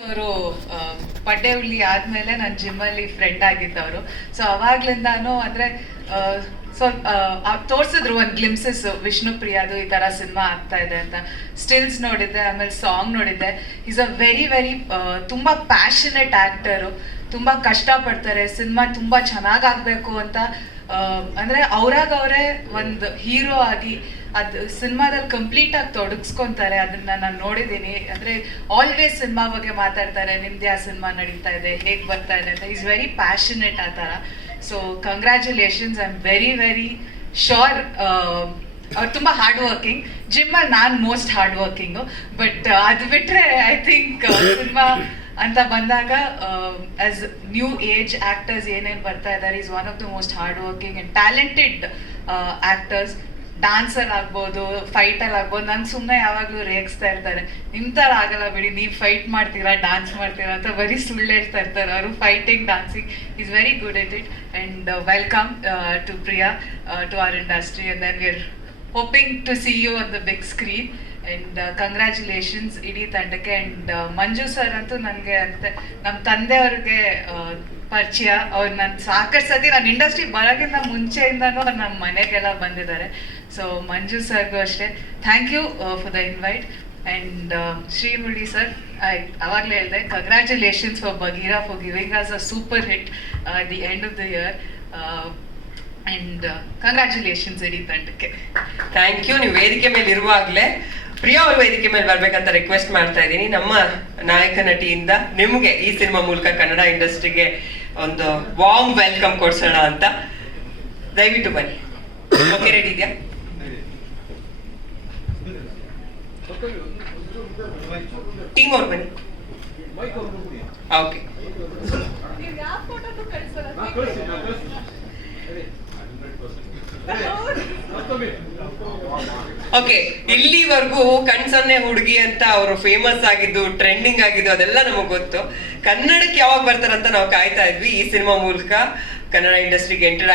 ಅವರು ಪಡ್ಡೆಹುಳ್ಳಿ ಆದ್ಮೇಲೆ ನನ್ನ ಜಿಮ್ಮಲ್ಲಿ ಫ್ರೆಂಡ್ ಆಗಿದ್ದವರು. ಸೊ ಅವಾಗ್ಲಿಂದಾನು ಅಂದ್ರೆ ಸ್ವಲ್ಪ ತೋರ್ಸಿದ್ರು ಒಂದು ಗ್ಲಿಮ್ಸಸ್ ವಿಷ್ಣು ಪ್ರಿಯಾದು ಈ ತರ ಸಿನಿಮಾ ಆಗ್ತಾ ಇದೆ ಅಂತ. ಸ್ಟಿಲ್ಸ್ ನೋಡಿದ್ದೆ, ಆಮೇಲೆ ಸಾಂಗ್ ನೋಡಿದ್ದೆ. ಈಸ್ ಅ ವೆರಿ ವೆರಿ ತುಂಬಾ ಪ್ಯಾಷನೆಟ್ ಆಕ್ಟರ್ ತುಂಬಾ ಕಷ್ಟಪಡ್ತಾರೆ ಸಿನಿಮಾ ತುಂಬಾ ಚೆನ್ನಾಗ್ ಆಗ್ಬೇಕು ಅಂತ ಅಂದ್ರೆ ಅವ್ರಾಗ ಅವರೇ ಒಂದು ಹೀರೋ ಆಗಿ ಅದ್ ಸಿನಿಮಾದಲ್ಲಿ ಕಂಪ್ಲೀಟ್ ಆಗಿ ತೊಡಗಿಸ್ಕೊಂತಾರೆ. ಅದನ್ನ ನಾನು ನೋಡಿದ್ದೀನಿ. ಅಂದ್ರೆ ಆಲ್ವೇಸ್ ಸಿನಿಮಾ ಬಗ್ಗೆ ಮಾತಾಡ್ತಾರೆ. ನಿಮ್ದು ಆ ಸಿನಿಮಾ ನಡೀತಾ ಇದೆ. ಹೇಗ್ ಬರ್ತಾ ಇದೆ ಅಂತ. ಈಸ್ ವೆರಿ ಪ್ಯಾಷನೆಟ್ ಆ ಥರ. So congratulations I am very very sure ಅವ್ರು ತುಂಬ ಹಾರ್ಡ್ ವರ್ಕಿಂಗ್ ಜಿಮ್ಮಲ್ಲಿ ನಾನು ಮೋಸ್ಟ್ ಹಾರ್ಡ್ ವರ್ಕಿಂಗು ಬಟ್ ಅದು ಬಿಟ್ರೆ ಐ ಥಿಂಕ್ ಸಿನಿಮಾ ಅಂತ ಬಂದಾಗ ಆಸ್ ನ್ಯೂ ಏಜ್ ಆಕ್ಟರ್ಸ್ ಏನೇನು ಬರ್ತಾ ಇದ್ದಾರೆ is one of the most hard working and talented actors dancer ಆಗ್ಬೋದು ಫೈಟಲ್ಲಿ ಆಗ್ಬೋದು, ನಂಗೆ ಸುಮ್ಮನೆ ಯಾವಾಗಲೂ ರೇಗಿಸ್ತಾ ಇರ್ತಾರೆ. ನಿಮ್ಮ ಥರ ಆಗಲ್ಲ ಬಿಡಿ, ನೀವು ಫೈಟ್ ಮಾಡ್ತೀರಾ ಡಾನ್ಸ್ ಮಾಡ್ತೀರಾ ಅಂತ ಬರೀ ಸುಳ್ಳು ಹೇಳ್ತಾ ಇರ್ತಾರೆ. ಅವರು fighting dancing is very good at it and welcome to Priya to our industry and then we're hoping to see you on the big screen and congratulations ಇಡೀ ತಂಡಕ್ಕೆ. ಅಂಡ್ ಮಂಜು ಸರ್ ಅಂತೂ ನನಗೆ ಅಂತ ನಮ್ಮ ತಂದೆಯವ್ರಿಗೆ ಪರಿಚಯ. ಅವ್ರು ನನ್ನ ಸಾಕಷ್ಟು ಸತಿ ನನ್ನ ಇಂಡಸ್ಟ್ರಿ ಬರೋಕ್ಕಿಂತ ಮುಂಚೆಯಿಂದನೂ ಅವ್ರು ನಮ್ಮ ಮನೆಗೆಲ್ಲ ಬಂದಿದ್ದಾರೆ. ಸೊ ಮಂಜು ಸರ್ಗೂ ಅಷ್ಟೇ. Thank you for the invite and Srimurali sir I ಅವಾಗಲೇ ಹೇಳಿದೆ congratulations for Bagheera for giving us a super hit the end of the year and congratulations ಇಡೀ ತಂಡಕ್ಕೆ ಥ್ಯಾಂಕ್ ಯು ನೀವು ವೇದಿಕೆ ಮೇಲೆ ಇರುವಾಗಲೇ ಪ್ರಿಯಾ ಅವರು ವೇದಿಕೆ ಮೇಲೆ ಬರಬೇಕಂತ ರಿಕ್ವೆಸ್ಟ್ ಮಾಡ್ತಾ ಇದ್ದೀನಿ. ನಮ್ಮ ನಾಯಕ ನಟಿಯಿಂದ ನಿಮಗೆ ಈ ಸಿನಿಮಾ ಮೂಲಕ ಕನ್ನಡ ಇಂಡಸ್ಟ್ರಿಗೆ ಒಂದು ವಾರ್ಮ್ ವೆಲ್ಕಮ್ ಕೊಡ್ಸೋಣ ಅಂತ. ದಯವಿಟ್ಟು ಬನ್ನಿ. ಓಕೆ ರೆಡಿ ಇದೆಯಾ? ಟೀಮ್ ಅವ್ರು ಬನ್ನಿ. ಓಕೆ ಓಕೆ ಇಲ್ಲಿವರೆಗೂ ಕಣ್ಸನ್ನೆ ಹುಡುಗಿ ಅಂತ ಅವರು ಫೇಮಸ್ ಆಗಿದ್ದು ಟ್ರೆಂಡಿಂಗ್ ಆಗಿದ್ದು, ಅದೆಲ್ಲ ನಮಗೆ ಗೊತ್ತು. ಕನ್ನಡಕ್ಕೆ ಯಾವಾಗ ಬರ್ತಾರಂತ ನಾವು ಕಾಯ್ತಾ ಇದ್ವಿ ಈ ಸಿನಿಮಾ ಮೂಲಕ. ಕನ್ನಡ ಇಂಡಸ್ಟ್ರಿಗೆ ಎಂಟರ್